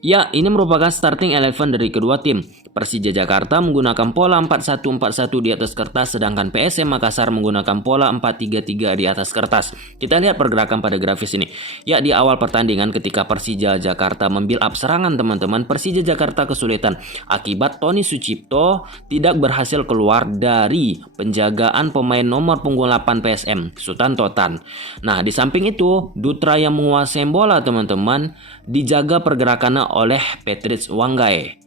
Ya, ini merupakan starting eleven dari kedua tim. Persija Jakarta menggunakan pola 4-1-4-1 di atas kertas, sedangkan PSM Makassar menggunakan pola 4-3-3 di atas kertas. Kita lihat pergerakan pada grafis ini. Ya, di awal pertandingan ketika Persija Jakarta membuild up serangan teman-teman, Persija Jakarta kesulitan akibat Tony Sucipto tidak berhasil keluar dari penjagaan pemain nomor punggung 8 PSM, Sutanto Tan. Nah, di samping itu, Dutra yang menguasai bola teman-teman dijaga pergerakannya oleh Patrice Wanggai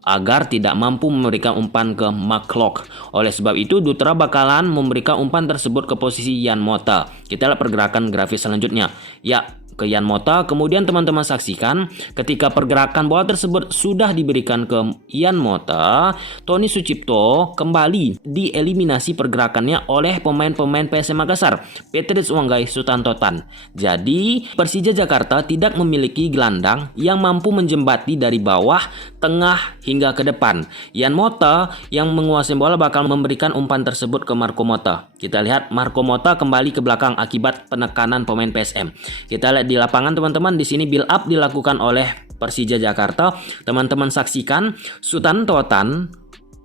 agar tidak mampu memberikan umpan ke McClock. Oleh sebab itu, Dutra bakalan memberikan umpan tersebut ke posisi Yan Mota. Kita lihat pergerakan grafis selanjutnya. Ya, ke Yan Mota. Kemudian teman-teman saksikan ketika pergerakan bola tersebut sudah diberikan ke Yan Mota, Tony Sucipto kembali dieliminasi pergerakannya oleh pemain-pemain PSM Makassar, Patrice Wanggai, Sutanto Tan. Jadi Persija Jakarta tidak memiliki gelandang yang mampu menjembati dari bawah, tengah hingga ke depan. Yan Mota yang menguasai bola bakal memberikan umpan tersebut ke Marco Mota. Kita lihat Marco Mota kembali ke belakang akibat penekanan pemain PSM. Kita lihat di lapangan teman-teman, di sini build up dilakukan oleh Persija Jakarta. Teman-teman saksikan Sutanto Tan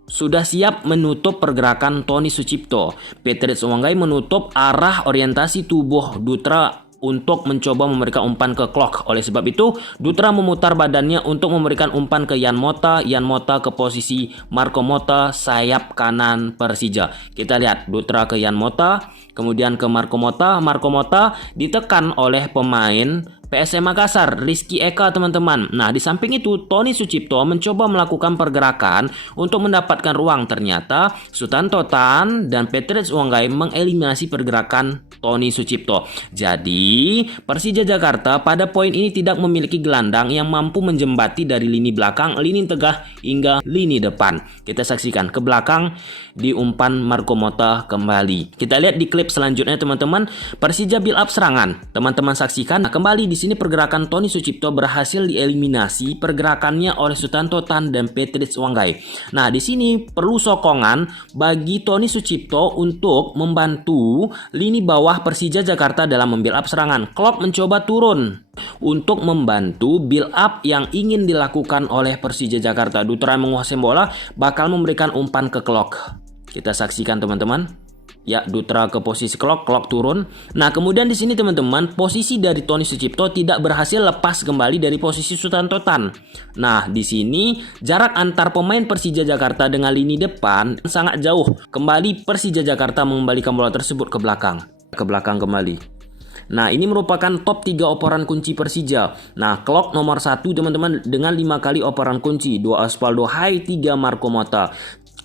sudah siap menutup pergerakan Tony Sucipto. Patrice Wanggai menutup arah orientasi tubuh Dutra untuk mencoba memberikan umpan ke Clock. Oleh sebab itu, Dutra memutar badannya untuk memberikan umpan ke Yan Mota. Yan Mota ke posisi Marco Mota, sayap kanan Persija. Kita lihat Dutra ke Yan Mota, kemudian ke Marco Mota. Marco Mota ditekan oleh pemain PSM Makassar, Rizky Eka teman-teman. Nah, di samping itu Tony Sucipto mencoba melakukan pergerakan untuk mendapatkan ruang. Ternyata Sutanto Tan dan Patrice Wanggai mengeliminasi pergerakan Tony Sucipto. Jadi Persija Jakarta pada poin ini tidak memiliki gelandang yang mampu menjembati dari lini belakang, lini tengah hingga lini depan. Kita saksikan ke belakang di umpan Marco Mota kembali. Kita lihat di klip selanjutnya teman-teman, Persija build up serangan. Teman-teman saksikan. Nah, kembali di sini pergerakan Tony Sucipto berhasil dieliminasi pergerakannya oleh Sutanto Tan dan Patrice Wanggai. Nah, di sini perlu sokongan bagi Tony Sucipto untuk membantu lini bawah Persija Jakarta dalam membuild up serangan. Clock mencoba turun untuk membantu build up yang ingin dilakukan oleh Persija Jakarta. Dutra menguasai bola bakal memberikan umpan ke Clock. Kita saksikan teman-teman. Ya, Dutra ke posisi Clock turun. Nah, kemudian di sini teman-teman, posisi dari Tony Sucipto tidak berhasil lepas kembali dari posisi Sutanto Tan. Nah, di sini jarak antar pemain Persija Jakarta dengan lini depan sangat jauh. Kembali Persija Jakarta mengembalikan bola tersebut ke belakang. Ke belakang kembali. Nah, ini merupakan top 3 operan kunci Persija. Nah, Clock nomor 1 teman-teman dengan 5 kali operan kunci. 2 Osvaldo Hai, 3 Marco Mota.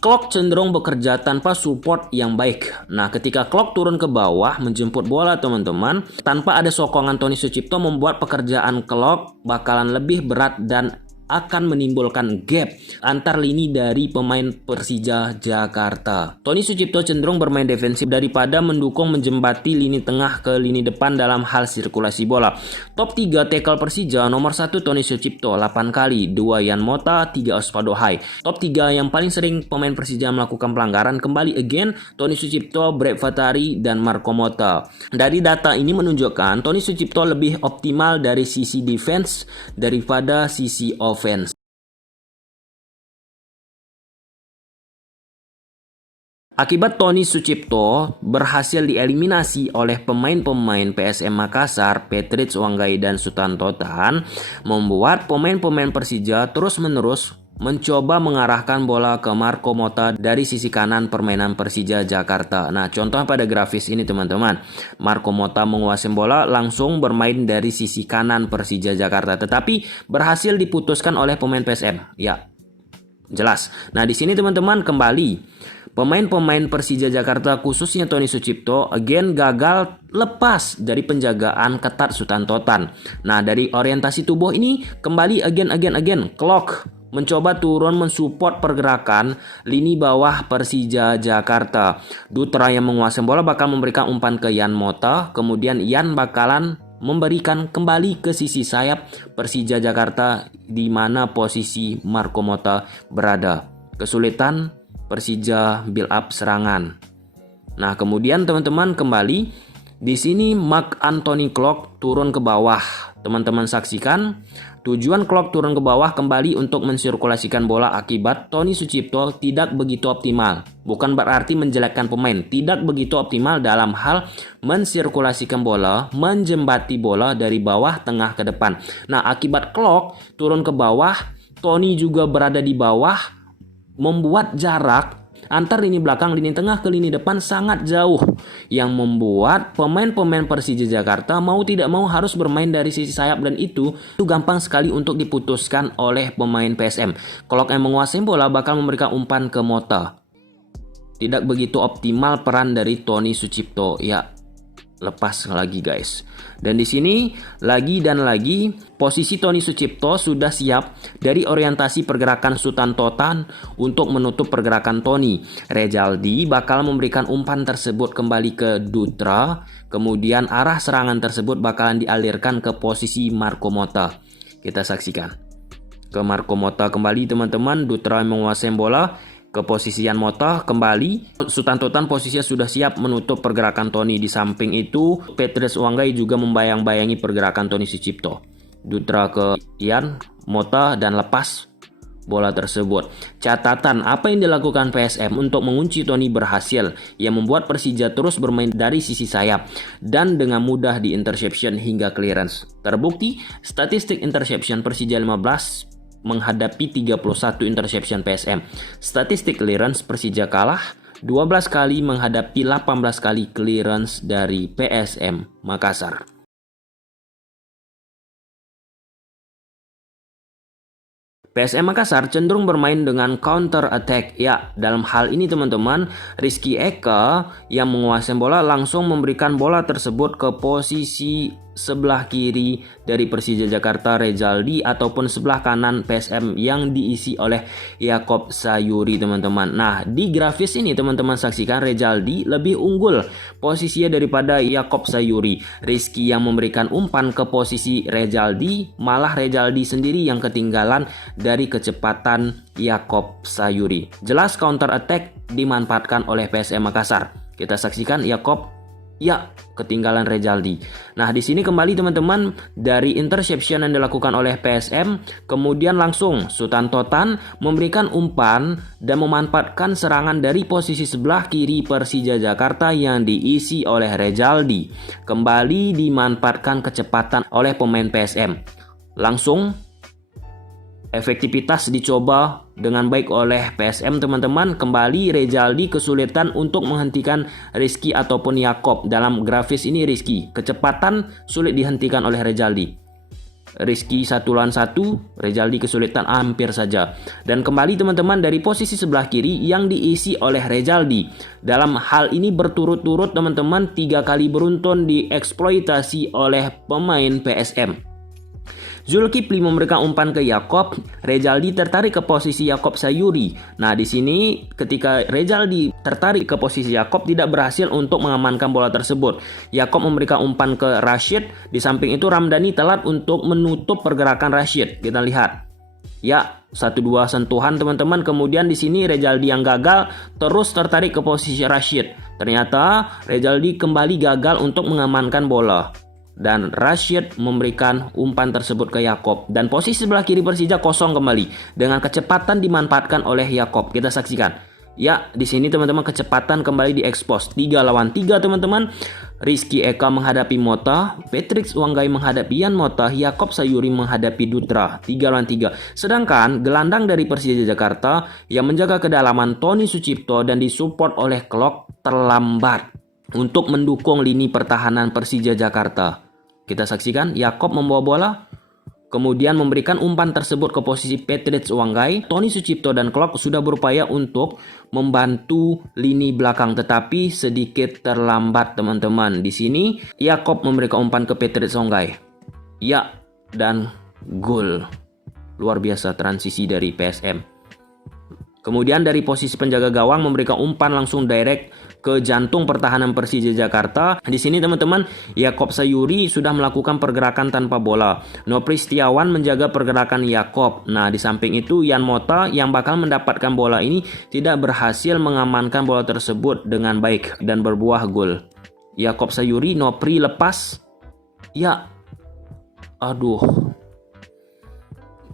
Clock cenderung bekerja tanpa support yang baik. Nah, ketika Clock turun ke bawah menjemput bola teman-teman, tanpa ada sokongan Tony Sucipto membuat pekerjaan Clock bakalan lebih berat dan akan menimbulkan gap antar lini dari pemain Persija Jakarta. Tony Sucipto cenderung bermain defensif daripada mendukung menjembati lini tengah ke lini depan dalam hal sirkulasi bola. Top 3 tackle Persija, nomor 1 Tony Sucipto 8 kali, 2 Yan Mota, 3 Osvaldo Hai. Top 3 yang paling sering pemain Persija melakukan pelanggaran kembali again Tony Sucipto, Brett Fatari, dan Marco Mota. Dari data ini menunjukkan Tony Sucipto lebih optimal dari sisi defense daripada sisi offense. Akibat Tony Sucipto berhasil dieliminasi oleh pemain-pemain PSM Makassar, Patrice Wanggai dan Sutanto Tan, membuat pemain-pemain Persija terus-menerus mencoba mengarahkan bola ke Marco Mota dari sisi kanan permainan Persija Jakarta. Nah, contoh pada grafis ini teman-teman, Marco Mota menguasai bola langsung bermain dari sisi kanan Persija Jakarta, tetapi berhasil diputuskan oleh pemain PSM. Ya, jelas. Nah, di sini teman-teman kembali pemain-pemain Persija Jakarta khususnya Tony Sucipto again gagal lepas dari penjagaan ketat Sutanto Tan. Nah, dari orientasi tubuh ini kembali again Clock mencoba turun mensupport pergerakan lini bawah Persija Jakarta. Dutra yang menguasai bola bakal memberikan umpan ke Yan Mota, kemudian Yan bakalan memberikan kembali ke sisi sayap Persija Jakarta di mana posisi Marco Mota berada. Kesulitan Persija build up serangan. Nah, kemudian teman-teman kembali di sini Marc Anthony Clock turun ke bawah. Teman-teman saksikan Tujuan Klok turun ke bawah kembali untuk mensirkulasikan bola akibat Tony Sucipto tidak begitu optimal. Bukan berarti menjelekkan pemain, tidak begitu optimal dalam hal mensirkulasikan bola, menjembati bola dari bawah tengah ke depan. Nah, akibat Klok turun ke bawah, Tony juga berada di bawah, membuat jarak antar lini belakang, lini tengah ke lini depan sangat jauh, yang membuat pemain-pemain Persija Jakarta mau tidak mau harus bermain dari sisi sayap, dan itu gampang sekali untuk diputuskan oleh pemain PSM. Klok yang menguasai bola bakal memberikan umpan ke Mota. Tidak begitu optimal peran dari Tony Sucipto, ya lepas lagi guys. Dan di sini lagi dan lagi posisi Tony Sucipto sudah siap dari orientasi pergerakan Sultan Totan untuk menutup pergerakan Tony. Rejaldi bakal memberikan umpan tersebut kembali ke Dutra, kemudian arah serangan tersebut bakalan dialirkan ke posisi Marco Mota. Kita saksikan. Ke Marco Mota kembali teman-teman, Dutra menguasai bola. Ke posisian Mota kembali, Sultan Totan posisinya sudah siap menutup pergerakan Tony. Di samping itu, Petrus Uanggai juga membayang-bayangi pergerakan Tony Sucipto. Dutra ke Ian, Mota, dan lepas bola tersebut. Catatan apa yang dilakukan PSM untuk mengunci Tony berhasil, yang membuat Persija terus bermain dari sisi sayap dan dengan mudah di interception hingga clearance. Terbukti, statistik interception Persija 15 menghadapi 31 interception PSM. Statistik clearance Persija kalah 12 kali menghadapi 18 kali clearance dari PSM Makassar. PSM Makassar cenderung bermain dengan counter attack. Ya, dalam hal ini teman-teman, Rizky Eka yang menguasai bola langsung memberikan bola tersebut ke posisi sebelah kiri dari Persija Jakarta, Rejaldi, ataupun sebelah kanan PSM yang diisi oleh Yakob Sayuri teman-teman. Nah, di grafis ini teman-teman saksikan Rejaldi lebih unggul posisinya daripada Yakob Sayuri. Rizky yang memberikan umpan ke posisi Rejaldi, malah Rejaldi sendiri yang ketinggalan dari kecepatan Yakob Sayuri. Jelas counter attack dimanfaatkan oleh PSM Makassar. Kita saksikan Yakob, ya, ketinggalan Rejaldi. Nah, di sini kembali teman-teman dari interception yang dilakukan oleh PSM, kemudian langsung Sultan Totan memberikan umpan dan memanfaatkan serangan dari posisi sebelah kiri Persija Jakarta yang diisi oleh Rejaldi. Kembali dimanfaatkan kecepatan oleh pemain PSM. Langsung efektivitas dicoba dengan baik oleh PSM teman-teman. Kembali Rejaldi kesulitan untuk menghentikan Rizky ataupun Yakob. Dalam grafis ini Rizky, kecepatan sulit dihentikan oleh Rejaldi. Rizky 1 lawan 1, Rejaldi kesulitan hampir saja. Dan kembali teman-teman dari posisi sebelah kiri yang diisi oleh Rejaldi. Dalam hal ini berturut-turut teman-teman 3 kali beruntun dieksploitasi oleh pemain PSM. Zulkifli memberikan umpan ke Yakob, Rejaldi tertarik ke posisi Yakob Sayuri. Nah, di sini ketika Rejaldi tertarik ke posisi Yakob tidak berhasil untuk mengamankan bola tersebut. Yakob memberikan umpan ke Rashid, di samping itu Ramdhani telat untuk menutup pergerakan Rashid. Kita lihat. Ya, 1-2 sentuhan teman-teman. Kemudian di sini Rejaldi yang gagal terus tertarik ke posisi Rashid. Ternyata Rejaldi kembali gagal untuk mengamankan bola. Dan Rashid memberikan umpan tersebut ke Yakob. Dan posisi sebelah kiri Persija kosong kembali. Dengan kecepatan dimanfaatkan oleh Yakob. Kita saksikan. Ya, di sini teman-teman kecepatan kembali diekspos. 3 lawan 3 teman-teman. Rizky Eka menghadapi Mota. Patrick Uanggai menghadapi Ian Mota. Yakob Sayuri menghadapi Dutra. 3 lawan 3. Sedangkan gelandang dari Persija Jakarta yang menjaga kedalaman Tony Sucipto dan disupport oleh Klok terlambat untuk mendukung lini pertahanan Persija Jakarta. Kita saksikan Yakob membawa bola, kemudian memberikan umpan tersebut ke posisi Patrick Uanggai. Tony Sucipto dan Klok sudah berupaya untuk membantu lini belakang, tetapi sedikit terlambat teman-teman. Di sini Yakob memberikan umpan ke Patrick Uanggai. Ya, dan gol. Luar biasa transisi dari PSM. Kemudian dari posisi penjaga gawang memberikan umpan langsung direct ke jantung pertahanan Persija Jakarta. Di sini teman-teman, Yakob Sayuri sudah melakukan pergerakan tanpa bola. Nopri Setiawan menjaga pergerakan Yakob. Nah, di samping itu Ian Mota yang bakal mendapatkan bola ini tidak berhasil mengamankan bola tersebut dengan baik dan berbuah gol. Yakob Sayuri, Nopri lepas. Ya. Aduh.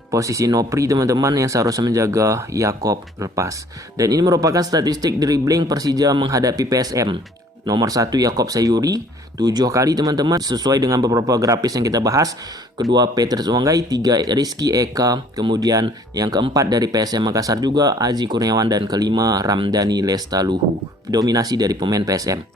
posisi Nopri teman-teman yang seharusnya menjaga Yakob lepas. Dan ini merupakan statistik dribbling Persija menghadapi PSM. Nomor 1 Yakob Sayuri 7 kali teman-teman, sesuai dengan beberapa grafis yang kita bahas. Kedua Petrus Uanggai, 3 Rizky Eka, kemudian yang keempat dari PSM Makassar juga Aji Kurniawan, dan kelima Ramdhani Lestaluhu. Dominasi dari pemain PSM.